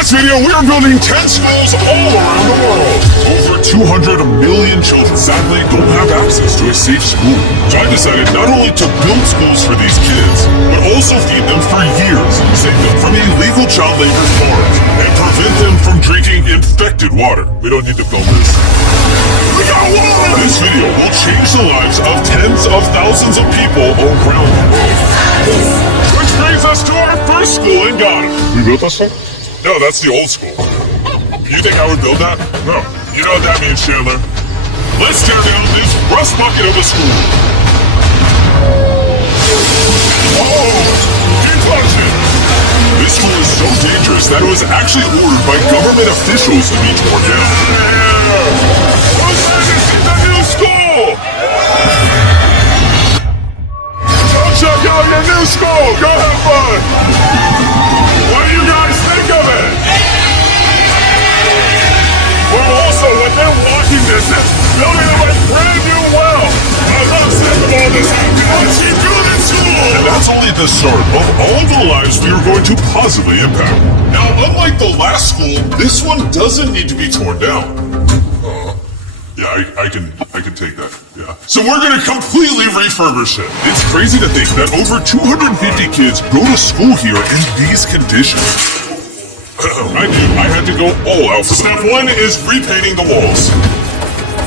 this video, we are building 10 schools all around the world. Over 200 million children sadly don't have access to a safe school. So I decided not only to build schools for these kids, but also feed them for years, save them from illegal child labor farms, and prevent them from drinking infected water. We don't need to film this. We got water! This video will change the lives of tens of thousands of people around the world. Which brings us to our first school in Ghana. We built this one? No, that's the old school. You think I would build that? No. You know what that means, Chandler? Let's tear down this rust bucket of a school. Oh, deflection! This school is so dangerous that it was actually ordered by government officials to be torn down. Who's ready to see the new school? Go check out your new school. Go have fun. What do you guys think of it? Well, also, what they're watching this is building up a brand new well. I'm not sick of all this. Let's keep building school. And that's only the start of all the lives we are going to positively impact. Now, unlike the last school, this one doesn't need to be torn down. Yeah, I can take that. Yeah. So we're gonna completely refurbish it. It's crazy to think that over 250 kids go to school here in these conditions. I knew I had to go all out. Step one is repainting the walls.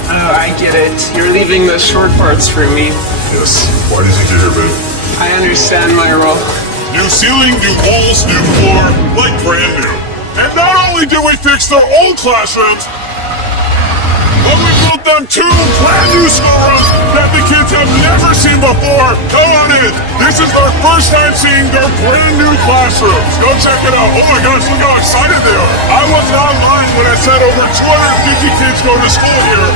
Oh, I get it. You're leaving the short parts for me. Yes. Why do you think you're here, babe? I understand my role. New ceiling, new walls, new floor, like brand new. And not only did we fix their old classrooms, but we built them 2 brand new schoolrooms that the kids have never seen before. Come on in. This is their first time seeing their brand new classrooms. Go check it out. Oh my gosh, look how excited they are. I was not lying when I said over 250 kids go to school here,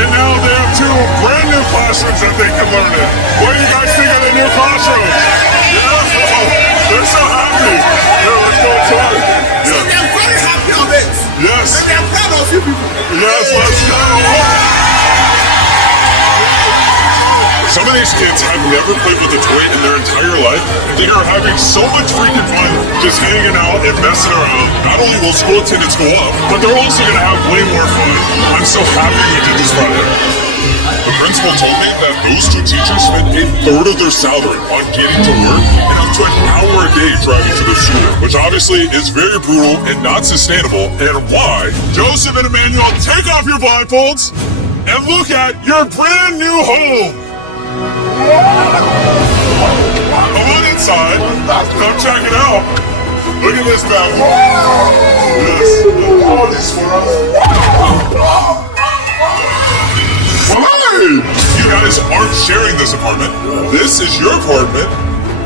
and now they have 2 brand new classrooms that they can learn in. What do you guys think of the new classrooms? Yeah? Oh, they're so happy. Yeah, let's go inside. So they're very happy of it. Yes. And they're proud of you people. Yes, let's go. Some of these kids have never played with a toy in their entire life. They are having so much freaking fun just hanging out and messing around. Not only will school attendance go up, but they're also going to have way more fun. I'm so happy we did this project. The principal told me that those 2 teachers spent a third of their salary on getting to work and up to an hour a day driving to the school, which obviously is very brutal and not sustainable, and why. Joseph and Emmanuel, take off your blindfolds and look at your brand new home. Come on inside. Come check it out. Look at this bathroom. Yes. All these You guys aren't sharing this apartment. This is your apartment.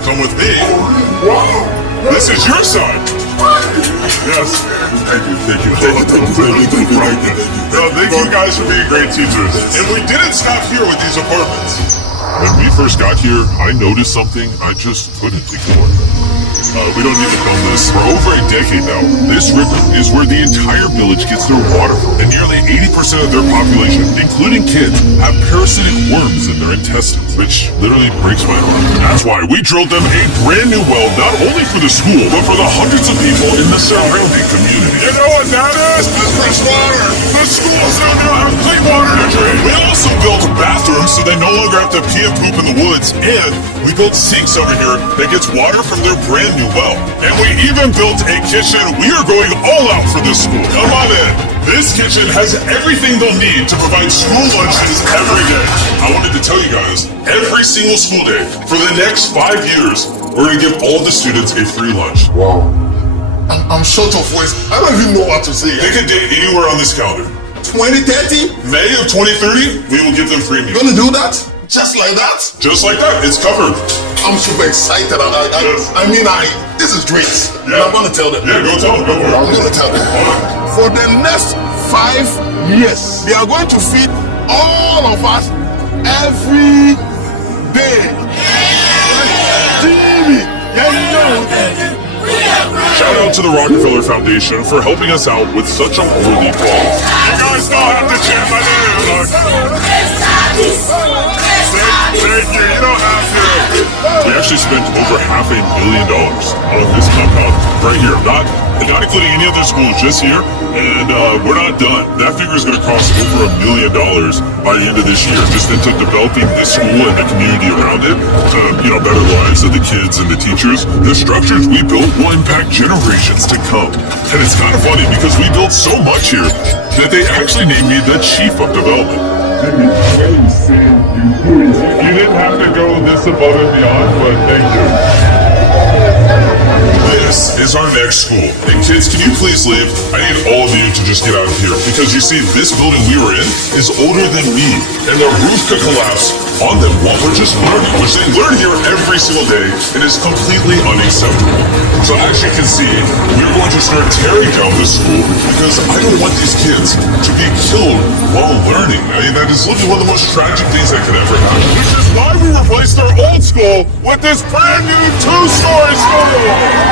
Come with me. This is your side. Yes. Thank you. Thank you guys for being great teachers. And we didn't stop here with these apartments. When we first got here, I noticed something I just couldn't ignore. We don't need to film this. For over a decade now, this river is where the entire village gets their water from, and nearly 80% of their population, including kids, have parasitic worms in their intestines, which literally breaks my heart. That's why we drilled them a brand new well, not only for the school, but for the hundreds of people in the surrounding community. You know what that is? That's fresh water. The schools now have clean water to drink. We also built bathrooms so they no longer have to pee and poop in the woods, and we built sinks over here that gets water from their brand new well. And we even built a kitchen. We are going all out for this school. Come on in. This kitchen has everything they'll need to provide school lunches every day. I wanted to tell you guys, every single school day for the next 5 years, we're going to give all the students a free lunch. Wow. I'm short of words. I don't even know what to say. Pick a date anywhere on this calendar. 2030? May of 2030, we will give them free meals. You're gonna do that? Just like that? Just like that. It's covered. I'm super excited. This is great. Yeah. I'm gonna tell them. Yeah, go tell them. Go for it. I'm gonna tell them. For the next 5 years, they are going to feed all of us every day. TV. Shout out to the Rockefeller Foundation for helping us out with such a worthy cause. You guys don't have to chant my name. Thank you. You don't have to. We actually spent over $500,000 on this compound right here. Not not including any other schools, just here. And we're not done. That figure is going to cost over $1 million by the end of this year, just into developing this school and the community around it to, better lives of the kids and the teachers. The structures we built will impact generations to come. And it's kind of funny because we built so much here that they actually named me the chief of development. You didn't have to go this above and beyond, but thank you. This is our next school. And kids, can you please leave? I need all of you to just get out of here. Because you see, this building we were in is older than me. And the roof could collapse on them while we're just learning, which they learn here every single day and is completely unacceptable. So as you can see, we're going to start tearing down this school because I don't want these kids to be killed while learning. I mean, that is literally one of the most tragic things that could ever happen. Which is why we replaced our old school with this brand new 2-story school.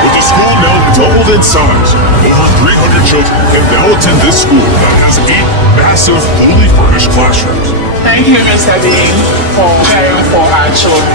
With the school now doubled in size, over 300 children can now attend this school that has 8 massive, fully furnished classrooms. Thank you, Mr. Dean, for caring for our children.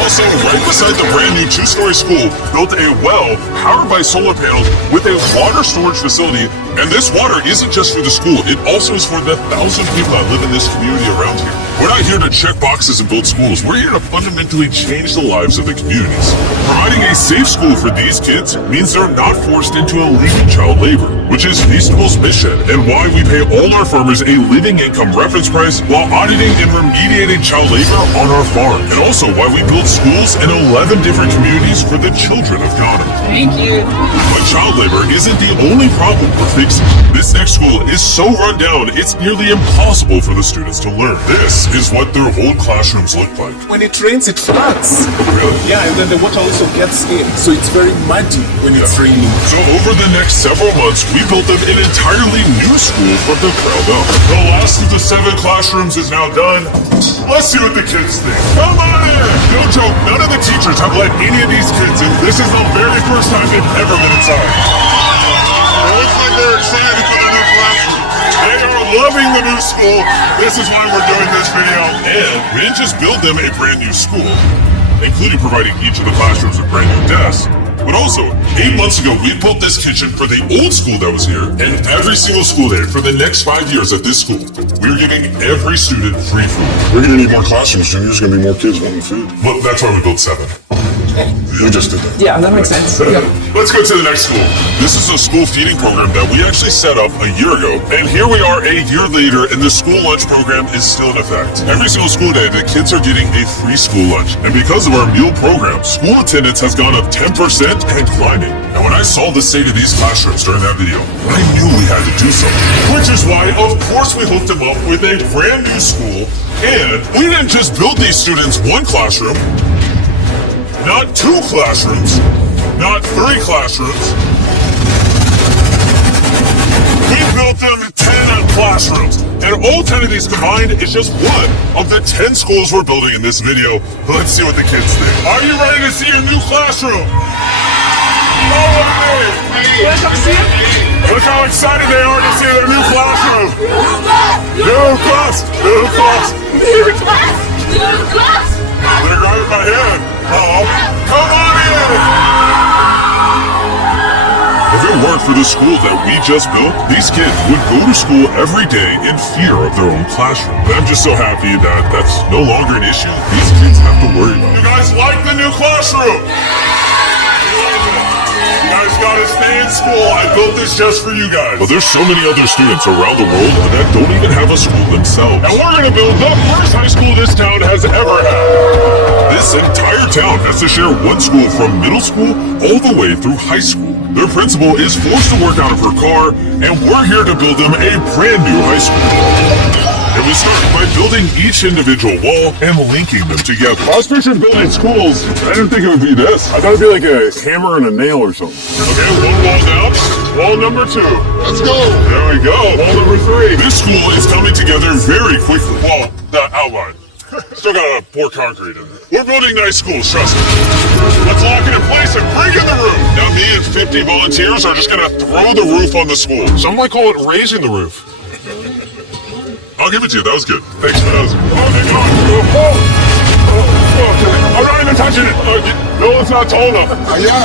Also, right beside the brand new 2-story school, built a well powered by solar panels with a water storage facility. And this water isn't just for the school, it also is for the 1,000 people that live in this community around here. We're not here to check boxes and build schools. We're here to fundamentally change the lives of the communities. Providing a safe school for these kids means they're not forced into illegal child labor, which is Feastable's mission and why we pay all our farmers a living income reference price while auditing and remediating child labor on our farm. And also why we build schools in 11 different communities for the children of Ghana. Thank you. But child labor isn't the only problem we're facing. This next school is so run down, it's nearly impossible for the students to learn. This is what their old classrooms look like. When it rains, it floods. Really? Yeah, and then the water also gets in, so it's very muddy when it's raining. So over the next several months, we built them an entirely new school from the ground up. The last of the 7 classrooms is now done. Let's see what the kids think. Come on in! No joke, none of the teachers have let any of these kids in. This is the very first time they've ever been inside. It looks like they're excited for the new classroom. They are loving the new school. This is why we're doing this video. And we didn't just build them a brand new school, including providing each of the classrooms with brand new desks. But also, 8 months ago, we built this kitchen for the old school that was here, and every single school day for the next 5 years at this school, we're giving every student free food. We're gonna need more classrooms, Junior. There's gonna be more kids wanting food. Well, that's why we built 7. We just did that. Yeah, that makes sense. Let's go to the next school. This is a school feeding program that we actually set up a year ago. And here we are a year later, and the school lunch program is still in effect. Every single school day, the kids are getting a free school lunch. And because of our meal program, school attendance has gone up 10% and climbing. And when I saw the state of these classrooms during that video, I knew we had to do something. Which is why, of course, we hooked them up with a brand new school. And we didn't just build these students 1 classroom, not 2 classrooms, not 3 classrooms. We built them 10 classrooms. And all 10 of these combined is just one of the 10 schools we're building in this video. Let's see what the kids think. Are you ready to see your new classroom? Look how excited they are to see their new classroom. New class. New class. New class. New class. They're grabbing my hand. Come on in! If it weren't for the school that we just built, these kids would go to school every day in fear of their own classroom. And I'm just so happy that that's no longer an issue these kids have to worry about. You guys like the new classroom? You guys gotta stay in school. I built this just for you guys. But there's so many other students around the world that don't even have a school themselves. And we're gonna build the first high school this town has ever had. This entire town has to share one school from middle school all the way through high school. Their principal is forced to work out of her car, and we're here to build them a brand new high school. And we start by building each individual wall and linking them together. I was picturing building schools. I didn't think it would be this. I thought it'd be like a hammer and a nail or something. Okay, 1 wall down. Wall number 2. Let's go. There we go. Wall number 3. This school is coming together very quickly. Well, the outline. Still gotta pour concrete in. We're building nice schools, trust me. Let's lock it in place and bring in the roof. Now me and 50 volunteers are just gonna throw the roof on the school. Some might call it raising the roof. I'll give it to you, that was good. Thanks, man. That was Okay. I'm not even touching it. No, it's not tall enough. Yeah.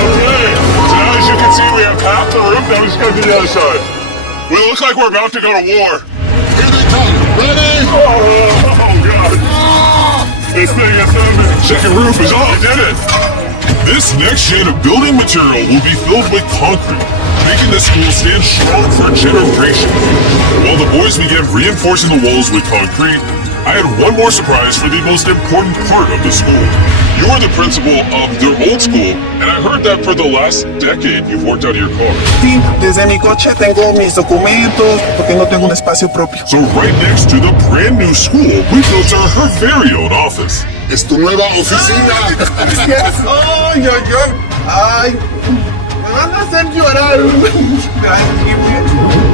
Okay. So now as you can see, we have half the roof. Now we just gotta do the other side. We look like we're about to go to war. Here they come. Ready? Oh God. This thing is the second roof is on. We did it. This next shade of building material will be filled with concrete, making the school stand strong for generations. While the boys began reinforcing the walls with concrete, I had one more surprise for the most important part of the school. You are the principal of their old school, and I heard that for the last decade you've worked out of your car. Sí, desde mi coche tengo mis documentos porque no tengo un espacio propio. So right next to the brand new school, we built her very own office. Es tu nueva oficina. Ay, ay, me van a hacer llorar. Ay,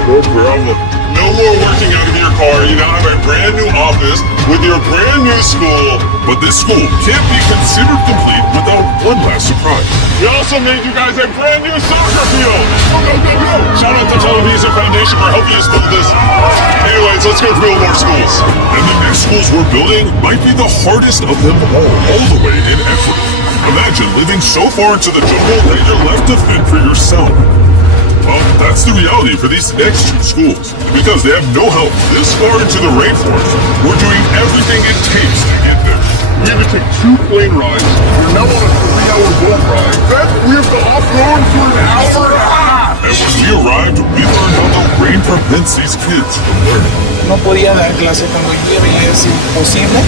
No problem. No more working out of your car. You now have a brand new office with your brand new school. But this school can't be considered complete without one last surprise. We also made you guys a brand new soccer field. Go. Shout out to Televisa Foundation for helping us build this. Anyways, let's go build more schools. And the next schools we're building might be the hardest of them all the way in effort. Imagine living so far into the jungle that you're left to fend for yourself. Well, that's the reality for these next two schools. Because they have no help this far into the rainforest, we're doing everything it takes to get there. We had to take 2 plane rides. We're now on a 3-hour boat ride. Then we have to off-road for an hour and a half. And when we arrived, we learned how the rain prevents these kids from learning. no podía dar clase cuando llueve, es imposible.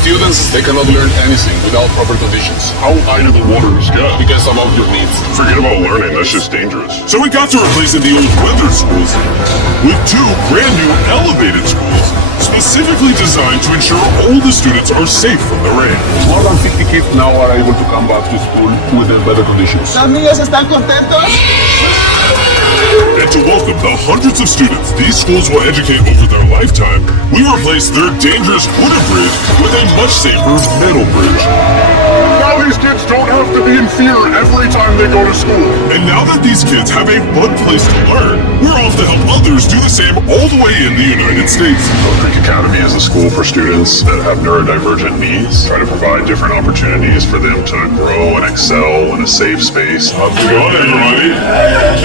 Students, they cannot learn anything without proper conditions. How high do the waters get? Because about your needs. Forget about learning, that's just dangerous. So we got to replacing the old weather schools with 2 brand new elevated schools, specifically designed to ensure all the students are safe from the rain. More than 50 kids now are able to come back to school with the better conditions. ¿Los niños están contentos? And to welcome the hundreds of students these schools will educate over their lifetime, we replaced their dangerous wooden bridge with a much safer metal bridge. Now these kids don't have to be in fear every time they go to school. And now that these kids have a fun place to learn, we're off to help others do the same all the way in the United States. Oak Creek Academy is a school for students that have neurodivergent needs, try to provide different opportunities for them to grow and excel in a safe space. How's it going, everybody?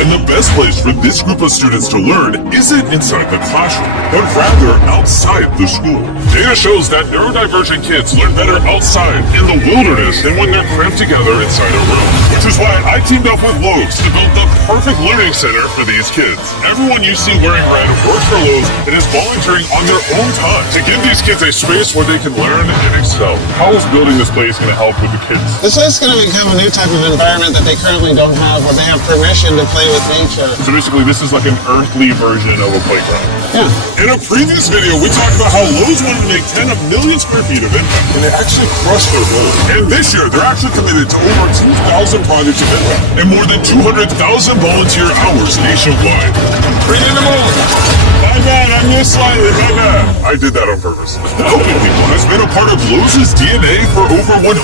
And the best place for this group of students to learn isn't inside the classroom, but rather outside the school. Data shows that neurodivergent kids learn better outside in the wilderness than when they're cramped together inside a room. Which is why I teamed up with Lowe's to build the perfect learning center for these kids. Everyone you see wearing red works for Lowe's and is volunteering on their own time to give these kids a space where they can learn and excel. How is building this place going to help with the kids? This is going to become a new type of environment that they currently don't have, where they have permission to play with nature. So basically, this is like an earthly version of a playground. Yeah. In a previous video, we talked about how Lowe's wanted to make 10 million square feet of impact, and they actually crushed their goal. And this year, they're actually committed to over 2,000 projects of impact and more than 200,000 volunteer hours nationwide. Bring in the moment. My bad, I missed slightly, my bad. I did that on purpose. Helping people has been a part of Lowe's DNA for over 100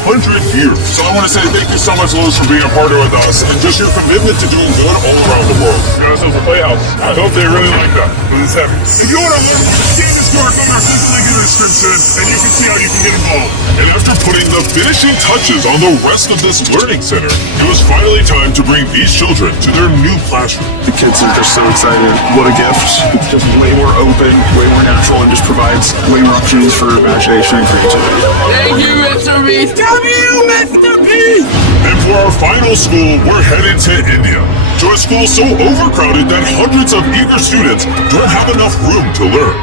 years. So I want to say thank you so much, Lowe's, for being a partner with us and just your commitment to doing good all around the world. You got ourselves a playhouse. I hope they really like that, because it's heavy. If you want to learn more, scan this QR code or click the link in the description, and you can see how you can get involved. And after putting the finishing touches on the rest of this learning center, it was finally time to bring these children to their new classroom. The kids are just so excited. What a gift. It's just way more open, way more natural, and just provides way more opportunities for imagination and creativity. Thank you, Mr. Beast. And for our final school, we're headed to India, to a school so overcrowded that hundreds of eager students don't have enough room to learn.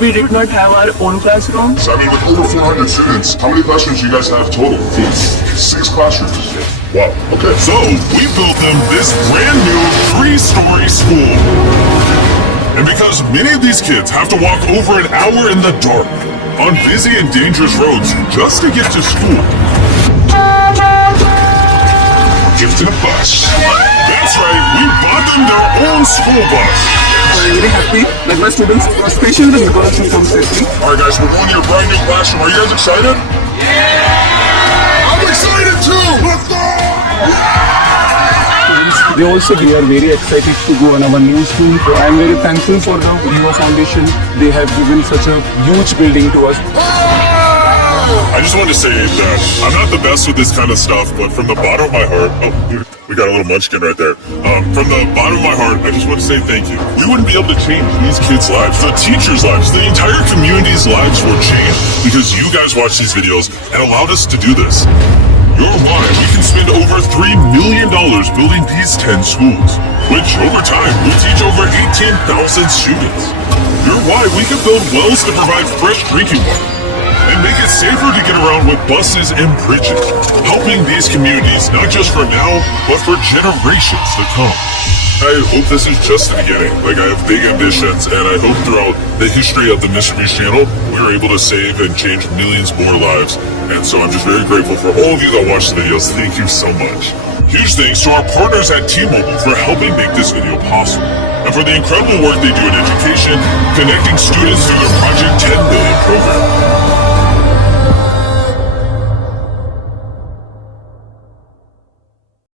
We did not have our own classroom. So I mean, with over 400 students, how many classrooms do you guys have total? 6 classrooms. Wow. Okay. So we built them this brand new 3-story school. And because many of these kids have to walk over an hour in the dark on busy and dangerous roads just to get to school, gifted a bus. That's right, we bought them their own school bus. I'm really happy that my students are patient and going to come safely. Alright guys, we're going to your brand new classroom. Are you guys excited? I'm excited too! Let's go! They also we are very excited to go on our new school. So I am very thankful for the Rio Foundation. They have given such a huge building to us. I just wanted to say that I'm not the best with this kind of stuff, but from the bottom of my heart, oh, dude, we got a little munchkin right there. From the bottom of my heart, I just want to say thank you. We wouldn't be able to change these kids' lives, the teachers' lives, the entire community's lives were changed because you guys watched these videos and allowed us to do this. You're why we can spend over $3 million building these 10 schools, which over time will teach over 18,000 students. You're why we can build wells to provide fresh drinking water and make it safer to get around with buses and bridges, helping these communities not just for now, but for generations to come. I hope this is just the beginning. Like, I have big ambitions, and I hope throughout the history of the Mr. Beast channel, we are able to save and change millions more lives. And so I'm just very grateful for all of you that watch the videos. Thank you so much. Huge thanks to our partners at T-Mobile for helping make this video possible, and for the incredible work they do in education, connecting students through their Project 10 Billion program.